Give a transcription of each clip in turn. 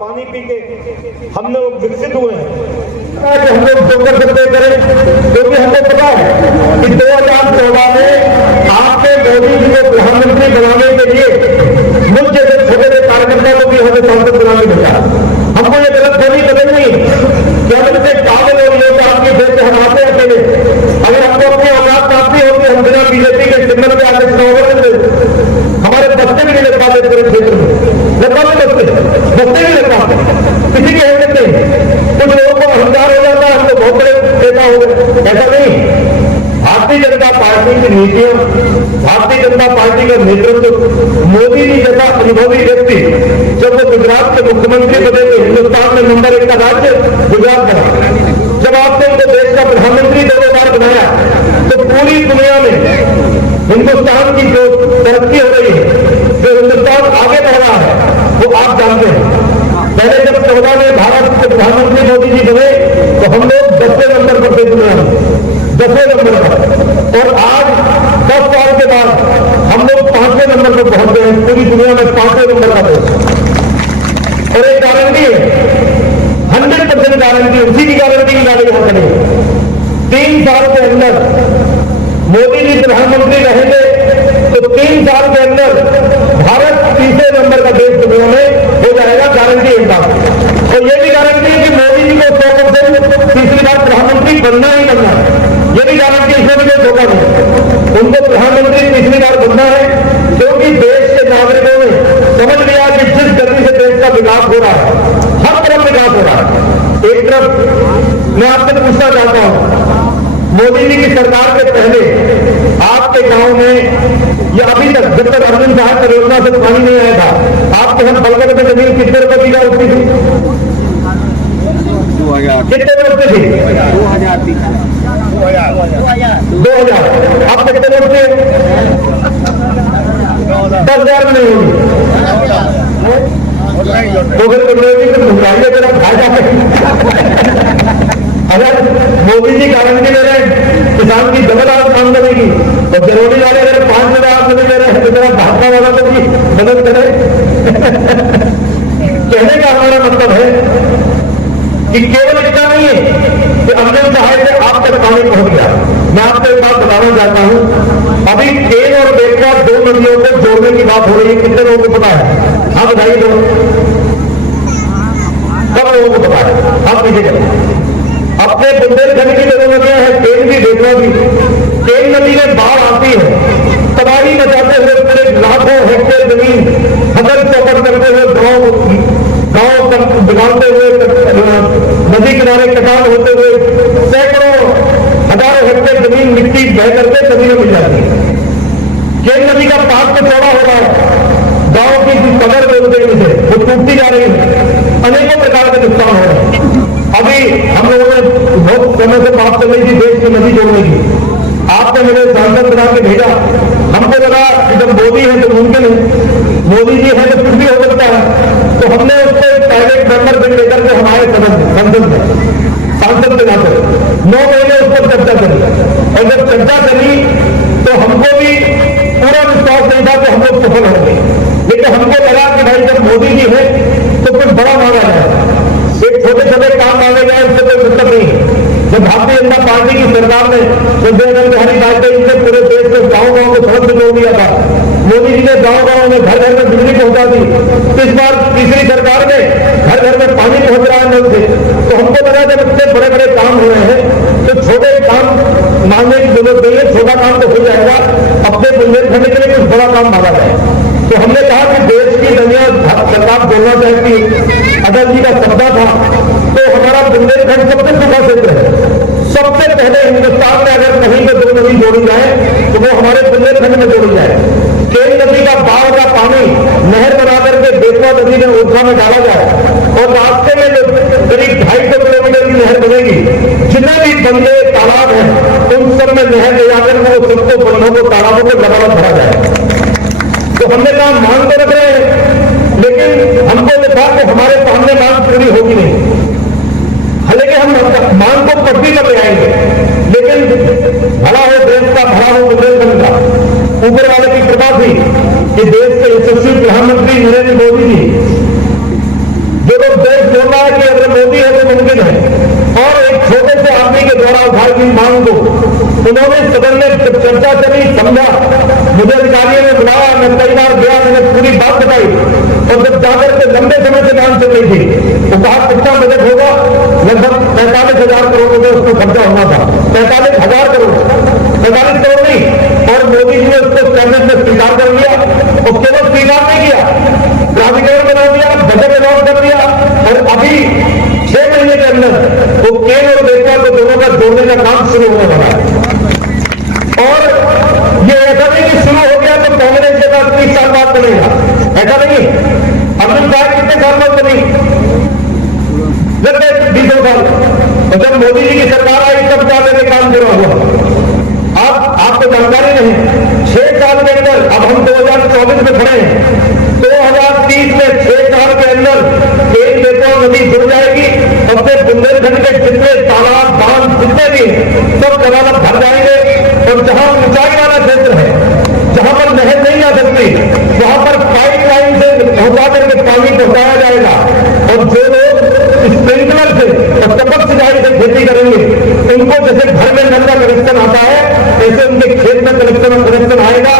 पानी पी के हम लोग विकसित हुए हैं। हम लोग जोकर करते करें, क्योंकि हमको पता है कि 2014 में आपने मोदी जी को प्रधानमंत्री बनाने के लिए मुझ जैसे छोटे छोटे कार्यकर्ता को भी हमें सांसद बनाने मिला। हमको ये गलत फहमी कदम नहीं कि हम इतने काबिल और योग्य आपके देश से हम आते अकेले। अगर हमको अपनी औकात प्राप्ति होती हम बिना बीजेपी के सिग्नल पे आगे चुनाव लड़ते, हमारे बस्ते भी नहीं लग पाते पूरे क्षेत्र में, बस्ते भी लग पाते, किसी की अहमियत नहीं। कुछ लोगों को अहंकार हो जाता है, हम तो बहुत बड़े नेता हो गए, ऐसा नहीं। भारतीय जनता पार्टी की नीतियां, भारतीय जनता पार्टी का नेतृत्व, मोदी जी जैसा अनुभवी व्यक्ति जब वो गुजरात के मुख्यमंत्री बने थे, हिंदुस्तान में नंबर 1 का राज्य गुजरात बना। जब आपने उनको देश का प्रधानमंत्री 2 बार बनाया तो पूरी दुनिया में हिंदुस्तान की जो तरक्की हो रही है, जो हिंदुस्तान आगे बढ़ रहा है, वो आप जानते हैं। पहले जब 14 में भारत के प्रधानमंत्री मोदी जी बने तो हम लोग 10वें नंबर पर थे दुनिया में, 10वें नंबर पर, और आज 10 साल के बाद हम लोग 5वें नंबर पर पहुंच गए हैं, पूरी दुनिया में 5वें नंबर का देश। और एक गारंटी है, 100% गारंटी, उसी की गारंटी की गाड़ी यहाँ करेंगे। 3 साल के अंदर मोदी जी प्रधानमंत्री रहेंगे तो 3 साल के अंदर भारत 3रे नंबर का देश दुनिया में हो जाएगा, गारंटी एक बात। और ये भी गारंटी है कि मोदी जी को 100% तीसरी बार प्रधानमंत्री बनना ही बनना है। ये भी गारंटी, इसमें भी कोई धोखा नहीं। उनको प्रधानमंत्री तीसरी बार बनना है, क्योंकि देश के नागरिकों ने समझ लिया कि जिस गति से देश का विकास हो रहा है, हर तरफ विकास हो रहा है। एक तरफ मैं आपसे पूछना चाहता हूं, मोदी जी की सरकार के पहले आपके गांव में या अभी तक जब तक अर्जुन साहब परियोजना से पानी नहीं आया था, आपके हम बलगढ़ में जमीन कितने रुपए की उठती थी? कितने में उठती थी? 2000। अब कितने में उठती है? 10,000 में नहीं होगी। तो फिर महंगाई अगर आप खा जाते, अगर मोदी जी गारंटी दे रहे हैं किसान की डबल आमदनी बनेगी, तो जरूरी वाले अगर 5,000 आमदनी दे रहे हैं तो जरा भाजपा वाला तो भी मदद करे। कहने का हमारा मतलब है कि केवल इतना नहीं है कि अर्जुन साहब से आप तक पानी पहुंच गया। मैं आपको एक बात बताना चाहता हूं, अभी केन और बेतवा 2 नदियों को जोड़ने की बात हो रही है। कितने लोगों को पता है? आप बताइए तो, सब लोगों को पता है? आप पीछे करें। अपने बुंदेलखंड की 2 नदियां हैं, केन भी बेतवा भी। केन नदी में बाढ़ आती है, तबाही मचाते हुए पूरे लाखों हेक्टेयर जमीन फसल चौपट करते हुए गांव बिगाड़ते हुए, नदी किनारे कटान होते हुए सैकड़ों हजारों हेक्टेयर जमीन मिट्टी बह करके नदी में मिल जाती है। केन नदी का पास तो चौड़ा हो रहा है, गांव की कदर बोलते हैं से वो टूटती जा रही है, अनेकों प्रकार के नुकसान हो रहे हैं। अभी हम लोगों ने बहुत समय से बात कर रही थी देश की नदी जोड़ने की, आपने मेरे सांसद बना के भेजा। हमको लगा कि जब मोदी है तो मुमकिन है, मोदी जी है तो कुछ भी हो सकता है, तो हमने उसको प्राइवेट मेंबर बिल लेकर के हमारे संसद में सांसद के नाते 9 महीने उस पर चर्चा करी, और जब चर्चा करी तो हमको भी पूरा विश्वास नहीं था कि हम लोग सफल होंगे। लेकिन हमको लगा कि भाई जब मोदी जी है तो कुछ बड़ा मांगा जाए, एक छोटे छोटे काम मांगे जाए, उससे कोई मतलब नहीं है। जब भारतीय जनता पार्टी की सरकार ने अटल बिहारी वाजपेयी से पूरे देश में गांव गांव को सड़क से जोड़ दिया था, मोदी जी ने गांव गांव में घर घर में बिजली पहुंचा दी, इस बार तीसरी सरकार ने घर घर में पानी पहुंच रहा है नल से। तो हमको लगा जब इतने बड़े बड़े काम हो रहे हैं तो छोटे काम मांगने की जरूरत नहीं है, छोटा काम तो हो जाएगा, अपने बुंदेलखंड के लिए कुछ बड़ा काम मांगा जाए। तो हमने कहा कि देश की दुनिया सरकार बोलना चाहती है, अटल जी का शब्द था, तो हमारा बुंदेलखंड सबसे सूखा क्षेत्र है। सबसे पहले हिंदुस्तान में अगर कहीं पे 2 नदी जोड़ी जाए तो वो हमारे बुंदेलखंड में जोड़ी जाए। केन नदी का बाढ़ का पानी नहर बना करके बेतवा नदी में ओरछा में डाला जाए, और रास्ते में जो करीब 250 किलोमीटर की नहर बनेगी, जितने भी बंदे तालाब हैं उन सब में नहर ले जाकर वो सबको बंधों को तालाबों को लगातार भरा जाए। तो हमने कहा मांग तो रख रहे हैं, लेकिन हमको देखा कि हमारे सामने मांग पूरी होगी नहीं। हालांकि हम मांग को पटरी पर ले आएंगे, लेकिन भला हो देश का, भला हो बुंदेलखंड का। ऊपर वाले की कृपा थी कि देश के यशस्वी प्रधानमंत्री नरेंद्र मोदी जी जो लोग द्वारा उठाई गई मांग को उन्होंने सदन में जब चर्चा चली समझा, मुझे अधिकारियों ने बुलाया, मैं कई बार गया, मैंने पूरी बात बताई और जब जाकर के लंबे समय से मांग चल रही थी तो कहा कितना बजट होगा, लगभग 45,000 करोड़ रुपए उसको खर्चा होना था। 45,000 करोड़, 45 करोड़ नहीं। और मोदी जी ने उसको कैबिनेट में स्वीकार कर लिया और केवल स्वीकार नहीं किया, प्राधिकरण बना दिया, बजट अनाउंस कर दिया और अभी 6 महीने के अंदर वो केंद्र और बेकार को दोनों का जोड़ने का काम शुरू होने वाला है। और ये ऐसा नहीं कि शुरू हो गया तो कांग्रेस के बाद 30 साल बाद बनेगा, ऐसा नहीं। अमित शाह कितने साल बाद बनी, लगभग 20 साल। और जब मोदी जी की सरकार आई तब जाकर काम शुरू हुआ। आपको जानकारी नहीं, 6 साल के अंदर, अब हम 2024 में खड़े हैं, 2030 में 6 साल के अंदर केन बेतवा नदी जुड़ जाएगी। सबसे बुंदेलखंड के जितने तालाब बांध जितने भी सब तालाब भर जाएंगे और जहां ऊंचाई वाला क्षेत्र है, जहां पर नहर नहीं आ सकती, वहां पर पाइप लाइन से पहुंचा करके पानी पहुंचाया जाएगा। और जो लोग स्प्रिंकलर से और टपक सिंचाई से खेती करेंगे उनको जैसे घर में नल का कनेक्शन आता है ऐसे उनके खेत में कनेक्शन आएगा।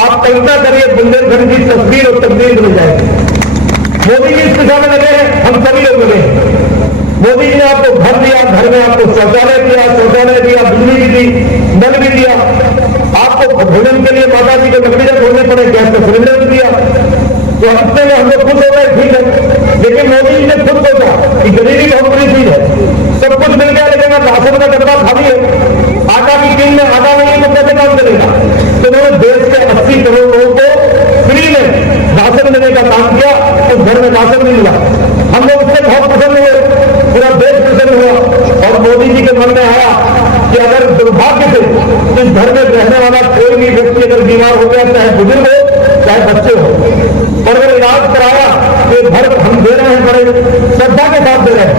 आप कल्पना करिए बुंदेलखंड की तस्वीर और तब्दील मिल जाएगी। मोदी जी इस दिशा में लगे हैं, हम सभी लोग लगे हैं। मोदी जी ने आपको घर दिया, घर में आपको शौचालय दिया, बिजली भी दी, नल भी दिया, आपको भोजन के लिए माता जी को लकड़ी से ढूंढने पड़े, गैस का सिलेंडर भी दिया। तो हफ्ते में हम लोग खुश हो गए, ठीक है। लेकिन मोदी जी ने खुद सोचा कि गरीबी बहुत बड़ी चीज है, सब कुछ मिल गया लेकिन राशन का डब्बा खाली है, आटा की टीम में आटा नहीं है तो कैसे काम करेगा। तो उन्होंने देश के 80 करोड़ लोगों को फ्री में राशन देने का काम किया, तो घर में राशन नहीं मिला। हम लोग उससे बहुत प्रसन्न हुए, पूरा देश प्रसन्न हुआ। और मोदी जी के मन में आया कि अगर दुर्भाग्य से इस घर में रहने वाला कोई भी व्यक्ति अगर बीमार हो गया, चाहे बुजुर्ग हो चाहे बच्चे हो, और अगर इलाज कराया तो घर हम दे रहे हैं, बड़े श्रद्धा के साथ दे रहे हैं,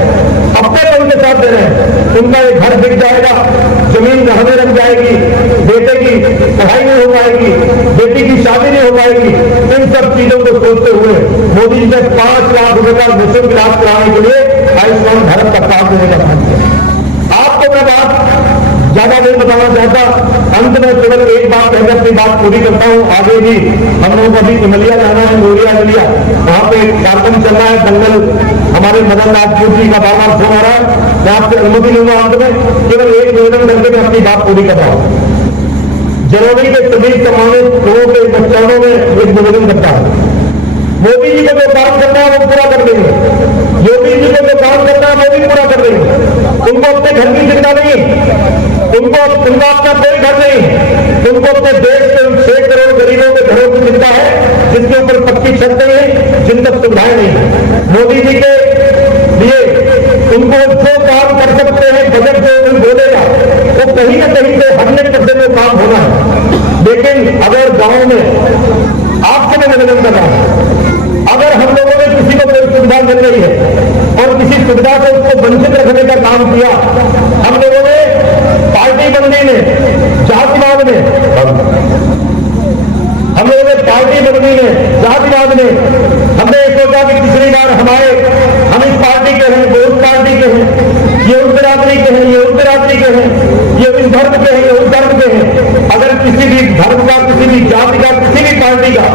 अपनेपन के साथ दे रहे हैं। उनका एक घर बिक जाएगा, जमीन रहने लग जाएगी, बेटे की पढ़ाई नहीं हो पाएगी, बेटी की शादी नहीं हो पाएगी। इन सब चीजों को सोचते हुए मोदी जी ने 5 लाख रुपए का निःशुल्क इलाज कराने के लिए आयुष्मान भारत का काम देने का काम किया। आपको मैं बात ज्यादा नहीं बताना चाहता, अंत में केवल एक बात कहकर अपनी बात पूरी करता हूं। आगे भी हम लोगों को अभी इमलिया जाना है, मोरिया गलिया, वहां पे कार्यक्रम चल रहा है, दंगल हमारे मदन नागपुर जी का बार फोन आ रहा है। मैं आपसे अनुमति लूंगा, अंत में केवल एक निवेदन करके मैं अपनी बात पूरी कर रहा हूं। जनवरी के सभी सम्मानित लोगों के बच्चों में एक निवेदन करता है, मोदी जी को जो काम करना है वो पूरा कर देंगे, योगी जी को जो काम करना है वो भी पूरा कर देंगे। तुमको अपने घर की चिंता नहीं, तुमको अपना कोई घर नहीं, तुमको अपने देश के 6 करोड़ गरीबों के घरों की चिंता है जिसके ऊपर पक्की छत नहीं है, जिन तक सुविधाएं नहीं। मोदी जी के लिए उनको जो काम कर सकते हैं, बजट जो उन्हें बोलेगा वो कहीं न कहीं से 100% में काम होना है। लेकिन अगर गांव में आपसे मैं निवेदन कर रहा हूं, अगर हम लोगों ने किसी को कोई सुविधा मिल रही है और किसी सुविधा से उसको वंचित रखने का काम किया, हम लोगों ने पार्टी बंदी में, जातिवाद में, हम लोगों ने पार्टी बंदी में, जातिवाद में हमने सोचा कि पिछली बार हम इस पार्टी के हैं, वो उस पार्टी के हैं, ये उस बिरादरी के हैं, ये उस बिरादरी के हैं, ये इस धर्म के हैं, ये उस धर्म के हैं। अगर किसी भी धर्म का, किसी भी जाति का, किसी भी पार्टी का,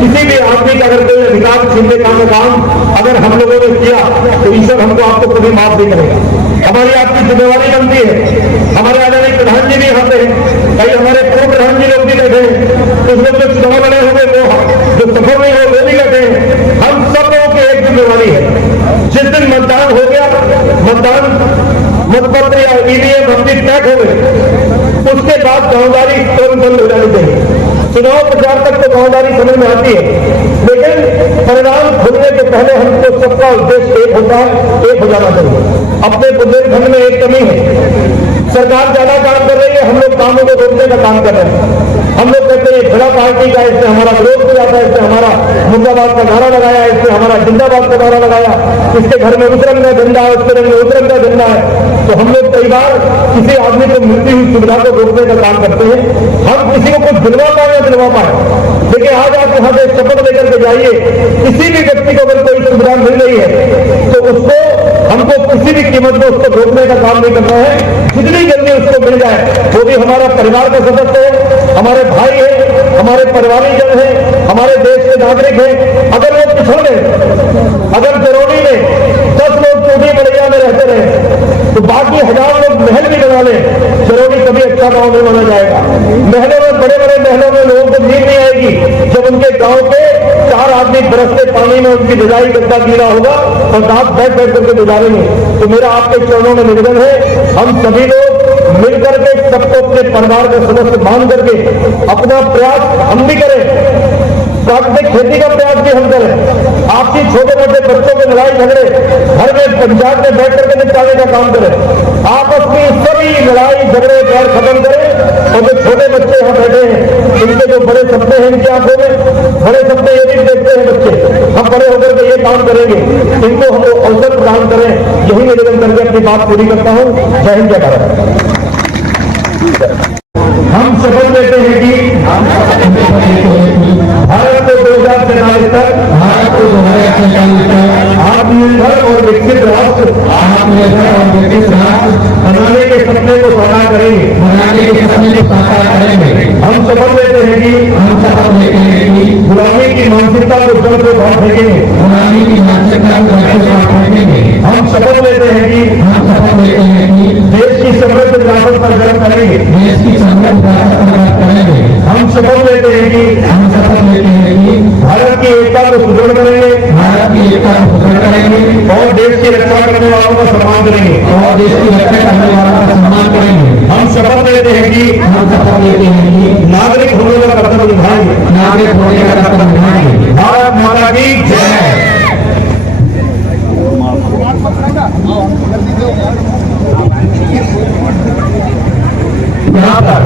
किसी भी आदमी का अगर कोई अधिकार छीनने का काम अगर हम लोगों ने किया तो ईश्वर हमको आपको कभी माफ नहीं करेगा। हमारी आपकी जिम्मेवारी बनती है। हमारे आदरणीय प्रधान जी भी यहाँ पे हैं, कई हमारे पूर्व प्रधान जी लोग भी बैठे हैं, कुछ लोग जो चुनाव लड़े होंगे वो जो सफल नहीं हो वो भी बैठे हैं। हम सब लोगों की एक जिम्मेवारी है, जिस दिन मतदान हो गया, मतदान मतपत्र या ईवीएम अपनी पैक हो गए, उसके बाद गांवदारी तुरंत बंद हो जानी चाहिए। चुनाव प्रचार तक तो गांवदारी समझ में आती है, लेकिन परिणाम खुलने के पहले हमको सबका उद्देश्य एक होता है, एक हो जाना चाहिए। अपने बुंदेलखंड में एक कमी है, सरकार ज्यादा काम कर रही है, हम लोग कामों को रोकने का काम कर रहे हैं। हम लोग कहते हैं खड़ा पार्टी का, इससे हमारा विरोध हो जाता है, इससे हमारा मुर्दाबाद का नारा लगाया, इससे हमारा जिंदाबाद का नारा लगाया, इसके घर में उस रंग का झंडा है, उसके रंग में उस रंग का झंडा है। तो हम लोग कई बार किसी आदमी को मिलती हुई सुविधा को रोकने का काम करते हैं। हम किसी को कुछ दिलवा पाए या दिलवा पाए, लेकिन आज आप वहां से शपथ लेकर के जाइए, किसी भी व्यक्ति को अगर कोई सुविधा मिल रही है तो उसको हमको किसी भी कीमत में उसको रोकने का काम नहीं करना है। जितनी जल्दी उसको मिल जाए। वो भी हमारा परिवार का सदस्य है, हमारे भाई है, हमारे परिवारीजन है, हमारे देश के नागरिक हैं। अगर वो पिछड़ गए, अगर जरूरी में 10 लोग चोटी बड़िया में रहते रहे तो बाकी 1000 लोग महल भी बना ले, जरूरी कभी अच्छा गांव नहीं बना जाएगा। महलों में, बड़े बड़े महलों में लोगों को नींद नहीं आएगी जब उनके गांव के 4 आदमी बरसते पानी में उनकी रजाई गद्दा गिरा होगा और दांत बैठ बैठ करके गुजारेंगे। तो मेरा आपके चरणों में निवेदन है, हम सभी लोग मिलकर के सबको अपने परिवार का सदस्य मान करके अपना प्रयास हम भी करें, प्राकृतिक खेती का प्रयास भी हम करें। आपसी छोटे मोटे बच्चों के लड़ाई झगड़े घर में पंचायत में बैठ करके निपटाने का काम करें। आपस में सभी लड़ाई झगड़े बैर खत्म करें। और जो छोटे बच्चे यहाँ बैठे हैं, इनके जो बड़े सपने हैं इनकी आंखों में, बड़े सपने ये भी देखते हैं बच्चे, हम बड़े होकर के ये काम करेंगे, इनको हम अवसर प्रदान करें। यही निवेदन करके अपनी बात पूरी करता हूँ। जय हिंद, जय भारत। हम शपथ लेते हैं कि भारत को 2047 तक आत्मनिर्भर और विकसित राष्ट्र बनाने के सपने को साकार करेंगे। हम शपथ लेते हैं कि गुलामी की मानसिकता को जड़ से बाहर फेंकेंगे। हम शपथ लेते हैं कि देश की समृद्ध विरासत पर गर्व करेंगे। हम शपथ लेते हैं कि भारत की एकता को सुदृढ़ करेंगे और देश की रक्षा करने वालों का सम्मान करेंगे। हम शपथ लेते हैं कि नागरिक होने का कर्तव्य निभाएंगे। भारत माता की जय। यहाँ पर